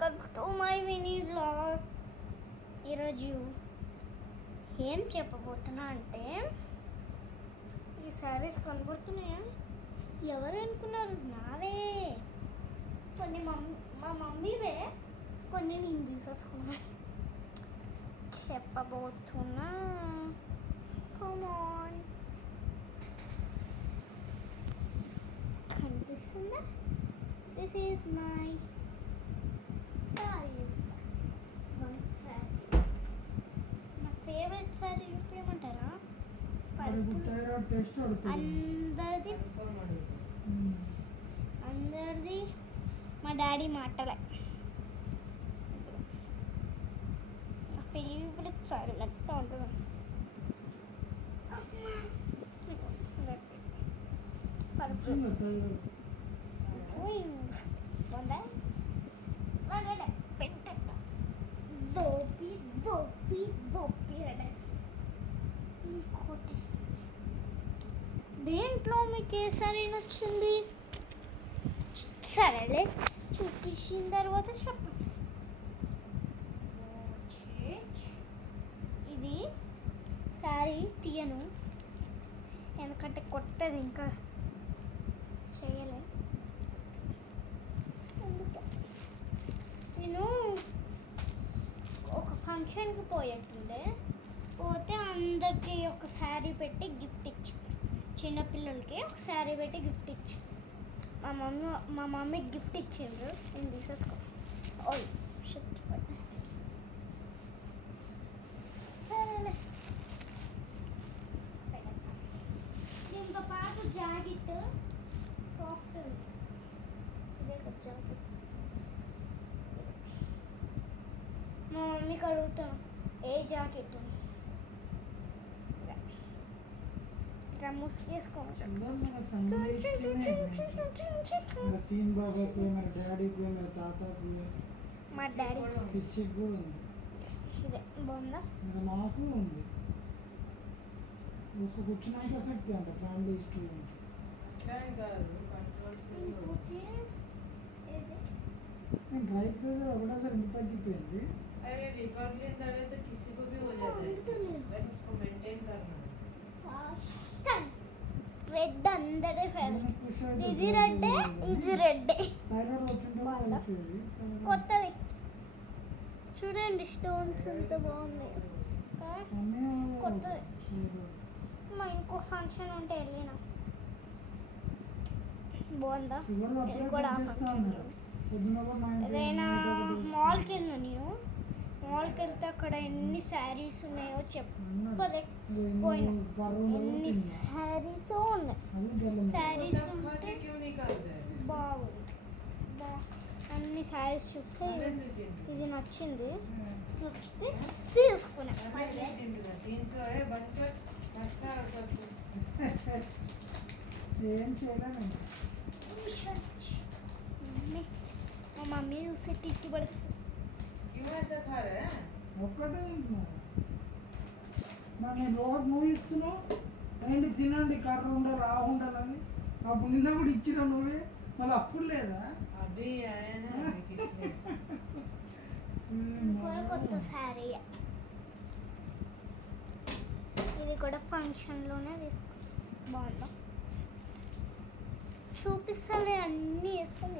Welcome to my mini vlog. ఈరోజు ఏం చెప్పబోతున్నా అంటే, ఈ శారీస్ కనబడుతున్నాయా? ఎవరు అనుకున్నారు? నావే. కొన్ని మా మమ్మీవే, కొన్ని నేను తీసేసుకున్నా. చెప్పబోతున్నా, కమాన్. కనిపిస్తుందా? This is my sarees. One saree. My favorite saree చూపించమంటారా? అందరిది మా డాడీ మాటలే. నా ఫేవరెట్ సారీ లెక్క ఉంటుంది. ఇంకోటి దేంట్లో మీకు ఏ సారీ నచ్చింది? సరేలే, చూపించిన తర్వాత చెప్పండి. ఇది సారీ తీయను, ఎందుకంటే కొత్తది ఇంకా చేయలే. నేను ఒక ఫంక్షన్కి పోయేట్టుండే, పోతే అందరికీ ఒక శారీ పెట్టి గిఫ్ట్ ఇచ్చి, చిన్నపిల్లలకి ఒక శారీ పెట్టి గిఫ్ట్ ఇచ్చి, మా మమ్మీకి గిఫ్ట్ ఇచ్చిండ్రు. నేను తీసేసుకో. ఓయ్ షిట్. సరేలే, దీంతో పాటు జాకెట్ సాఫ్ట్ ఉంది. ఇదే ఒక జాకెట్. మా మమ్మీకి అడుగుతాను ఏ జాకెట్ ఇట్లా ముసుకేసుకోవాలి. మా డాడీ ఇదే బాగుందా? మాకు ఉంది. కూర్చున్నాక శక్తి అంట ఫ్యామిలీ స్టూడెంట్. ड्राई क्लोजर अबड़ा सर इंत तग्गिपोయింది. अरे रिपब्लिक डाले तो किसी को भी हो जाता है, बट उसको मेंटेन करना है. రెడ్ అందరే ఫేవరెట్. ఇది రెడ్, ఇది రెడ్. థైరాయిడ్ వచ్చింటే కొత్తది చూడండి, స్టోన్స్ ఎంత బాగున్నాయి. కొత్తది. మా ఇంకో ఫంక్షన్ ఉంటే వెళ్ళినా బాగుందా? ఇది కూడా ఫంక్షన్. ఏదైనా మాల్కి వెళ్ళినా, నేను మాల్కి వెళ్తే అక్కడ ఎన్ని శారీస్ ఉన్నాయో చెప్పలేకపోయినా. ఎన్ని శారీస్ ఉన్నాయి. శారీస్ ఉంటే బాగుంది. అన్ని శారీస్ చూస్తే ఇది నచ్చింది. నచ్చితే తీసుకున్నా. ఏం చేయలేము. మా మమ్మీ చూస్తే టిక్కి పడుతుంది. ఒక్కటే నేను రోజు నువ్వు ఇస్తున్నావు, ఏంటి తినండి కర్ర ఉండాలి ఆ ఉండాలని. అప్పుడు నిన్న కూడా ఇచ్చినా నువ్వే, మళ్ళీ అప్పుడు లేదా? కొత్త శారీ ఇది కూడా ఫంక్షన్లోనే తీసుకున్నా. బాగుందా? చూపిస్తానే అన్నీ వేసుకొని